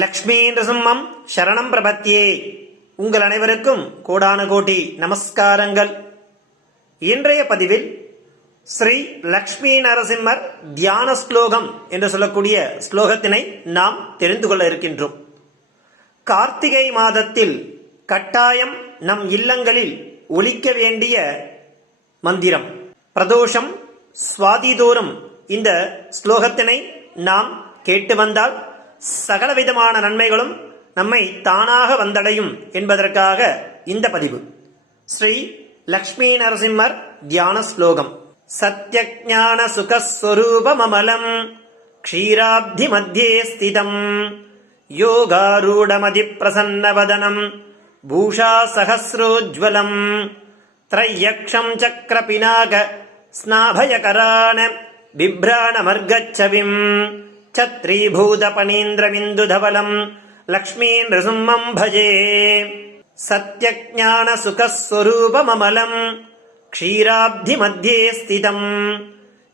லக்ஷ்மீ நிருசிம்மம் சரணம் பிரபத்தியே. உங்கள் அனைவருக்கும் கோடானு கோடி நமஸ்காரங்கள். இன்றைய பதிவில் ஸ்ரீ லக்ஷ்மி நரசிம்மர் தியான ஸ்லோகம் என்று சொல்லக்கூடிய ஸ்லோகத்தினை நாம் தெரிந்து கொள்ள இருக்கின்றோம். கார்த்திகை மாதத்தில் கட்டாயம் நம் இல்லங்களில் ஒலிக்க வேண்டிய மந்திரம். பிரதோஷம் சுவாதிதோறும் இந்த ஸ்லோகத்தினை நாம் கேட்டு வந்தால் சகலவிதமான நன்மைகளும் நம்மை தானாக வந்தடையும் என்பதற்காக இந்த பதிவு. ஸ்ரீ லக்ஷ்மி நரசிம்மர் தியான ஸ்லோகம். சத்யஞான சுகஸ்வரூபமமலம் க்ஷீராப்தி மத்தியே ஸ்திதம் யோகாரூடமதி பிரசன்னவதனம் பூஷா சஹஸ்ரோஜ்வலம் த்ரையக்ஷம் சக்ரபிநாக ஸ்நாபயகரான பிப்ராணமர்கச்சவிம் சத்ரீபூதபணீந்திரமிந்துதவலம் லக்ஷ்மீ நிருசிம்மம் பஜே. சத்யஞான சுகஸ்வரூபமமலம் க்ஷீராப்தி மத்தியே ஸ்திதம்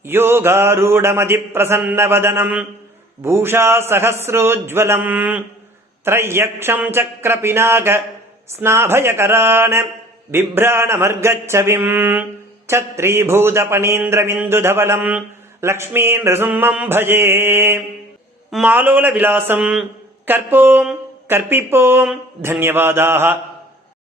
யோகாரூடமதி பிரசன்னவதனம் பூஷா சஹஸ்ரோஜ்வலம் த்ரையக்ஷம் சக்ரபிநாக ஸ்நாபயகரான பிப்ராணமர்கச்சவிம் சத்ரீபூதபணீந்திரமிந்துதவலம் லக்ஷ்மீ நிருசிம்மம் பஜே. மாலோல விலாசம் கற்போம் கற்பிப்போம். தன்யவாதாः.